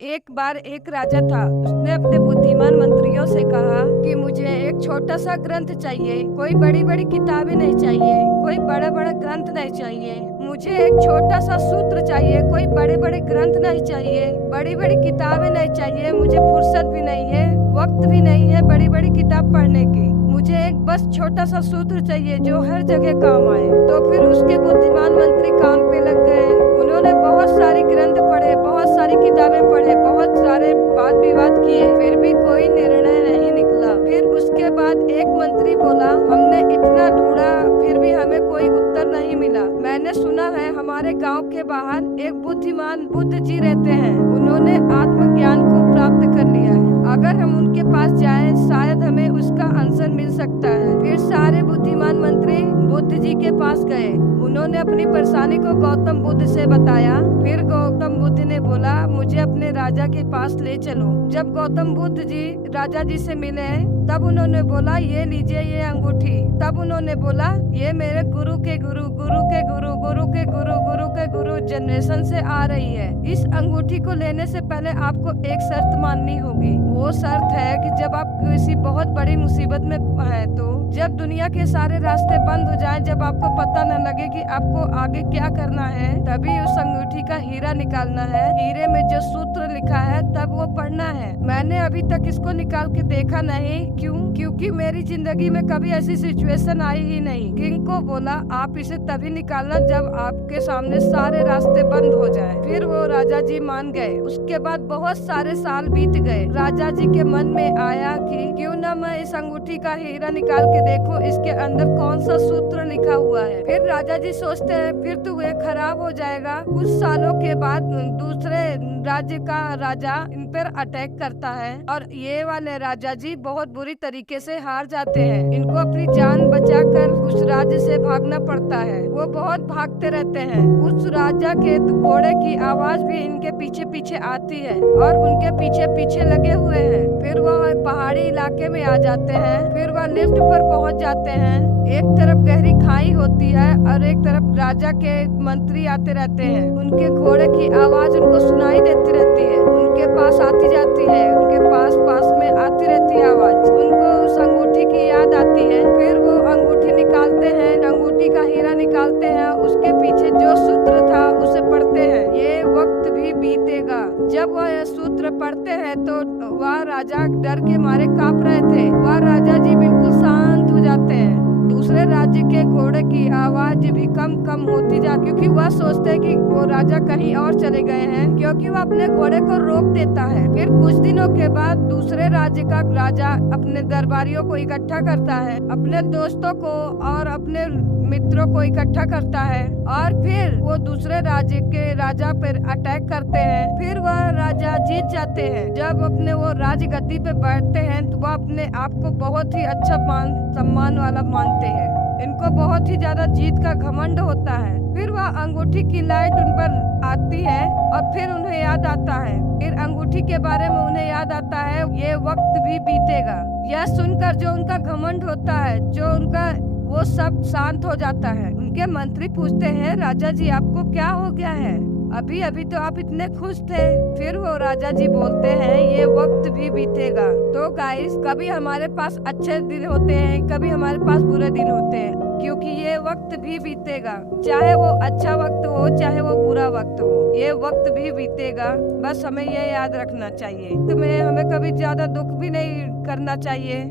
एक बार एक राजा था। उसने अपने बुद्धिमान मंत्रियों से कहा कि मुझे एक छोटा सा ग्रंथ चाहिए, कोई बड़ी बड़ी किताबें नहीं चाहिए, कोई बड़ा बड़ा ग्रंथ नहीं चाहिए। मुझे एक छोटा सा सूत्र चाहिए, कोई बड़े बड़े ग्रंथ नहीं चाहिए, बड़ी बड़ी किताबें नहीं चाहिए। मुझे फुर्सत भी नहीं है, वक्त भी नहीं है बड़ी बड़ी किताब पढ़ने की। मुझे एक बस छोटा सा सूत्र चाहिए जो हर जगह काम आए। तो फिर उसके बुद्धिमान मंत्री काम पे लग गए। उन्होंने बहुत सारी ग्रंथ पढ़े, बहुत सारी किताबें पढ़े, बहुत सारे वाद विवाद किए, फिर भी कोई निर्णय नहीं निकला। फिर उसके बाद एक मंत्री बोला, हमने इतना ढूंढा फिर भी हमें कोई उत्तर नहीं मिला। मैंने सुना है हमारे गांव के बाहर एक बुद्धिमान बुद्ध जी रहते हैं, उन्होंने आत्मज्ञान को प्राप्त कर लिया है। अगर हम उनके पास जाएं शायद हमें उसका आंसर मिल सकता है। फिर सारे बुद्धिमान मंत्री बुद्ध जी के पास गए। उन्होंने अपनी परेशानी को गौतम बुद्ध से बताया। फिर गौतम बुद्ध ने बोला, मुझे अपने राजा के पास ले चलो। जब गौतम बुद्ध जी राजा जी से मिले तब उन्होंने बोला, ये लीजिए ये अंगूठी। तब उन्होंने बोला, ये मेरे गुरु के गुरु, गुरु के गुरु, गुरु के गुरु, गुरु के गुरु जनरेशन से आ रही है। इस अंगूठी को लेने से पहले आपको एक शर्त माननी होगी। वो शर्त है कि जब आप किसी बहुत बड़ी मुसीबत में है, तो जब दुनिया के सारे रास्ते बंद हो जाएं, जब आपको पता न लगे कि आपको आगे क्या करना है, तभी उस अंगूठी का हीरा निकालना है। हीरे में जो सूत्र लिखा है तब वो पढ़ना है। मैंने अभी तक इसको निकाल के देखा नहीं। क्यों? क्योंकि मेरी जिंदगी में कभी ऐसी सिचुएशन आई ही नहीं। किंग को बोला, आप इसे तभी निकालना जब आपके सामने सारे रास्ते बंद हो जाए। फिर वो राजा जी मान गए। उसके बाद बहुत सारे साल बीत गए। राजा जी के मन में आया कि क्यों न मैं इस अंगूठी का हीरा निकाल के देखूं, इसके अंदर कौन सा सूत्र लिखा हुआ है। फिर राजा जी सोचते हैं फिर तो ये खराब हो जाएगा। कुछ सालों के बाद दूसरे राज्य का राजा इन पर अटैक करता है और ये वाले राजा जी बहुत बुरी तरीके से हार जाते हैं। इनको अपनी जान बचाकर उस राज्य से भागना पड़ता है। वो बहुत भागते रहते हैं। उस राजा के घोड़े की आवाज भी इनके पीछे पीछे आती है और उनके पीछे पीछे लगे हुए हैं। फिर वो पहाड़ी इलाके में आ जाते हैं। फिर वह लिफ्ट पर पहुंच जाते हैं। एक तरफ गहरी खाई होती है और एक तरफ राजा के मंत्री आते रहते हैं। उनके घोड़े की आवाज उनको सुनाई देती रहती है, उनके पास आती जाती है, उनके पास पास में आती रहती है आवाज। उनको उस अंगूठी की याद आती है। फिर वो अंगूठी निकालते हैं, अंगूठी का हीरा निकालते हैं, उसके पीछे जो सूत्र था उसे पढ़ते हैं। ये वक्त भी बीतेगा। जब वह यह सूत्र पढ़ते हैं तो वह राजा डर के मारे कांप रहे थे। वह राजा जी बिल्कुल शांत हो जाते हैं। दूसरे राज्य के घोड़े की आवाज भी कम कम होती जा, क्योंकि वह सोचते हैं कि वो राजा कहीं और चले गए हैं, क्योंकि वह अपने घोड़े को रोक देता है। फिर कुछ दिनों के बाद दूसरे राज्य का राजा अपने दरबारियों को इकट्ठा करता है, अपने दोस्तों को और अपने मित्रों को इकट्ठा करता है और फिर वो दूसरे राज्य के राजा पर अटैक करते हैं। फिर वह राजा जीत जाते हैं। जब अपने वो राज गद्दी पे बैठते हैं तो वह अपने आप को बहुत ही अच्छा मान सम्मान वाला मानते हैं। इनको बहुत ही ज्यादा जीत का घमंड होता है। फिर वह अंगूठी की लाइट उन पर आती है और फिर उन्हें याद आता है। फिर अंगूठी के बारे में उन्हें याद आता है, ये वक्त भी बीतेगा। यह सुनकर जो उनका घमंड होता है, जो उनका वो सब शांत हो जाता है। उनके मंत्री पूछते हैं, राजा जी आपको क्या हो गया है? अभी अभी तो आप इतने खुश थे। फिर वो राजा जी बोलते हैं, ये वक्त भी बीतेगा। तो गाइस, कभी हमारे पास अच्छे दिन होते हैं, कभी हमारे पास बुरे दिन होते हैं, क्योंकि ये वक्त भी बीतेगा। चाहे वो अच्छा वक्त हो, चाहे वो बुरा वक्त हो, ये वक्त भी बीतेगा। बस हमें ये याद रखना चाहिए। हमें कभी ज्यादा दुख भी नहीं करना चाहिए।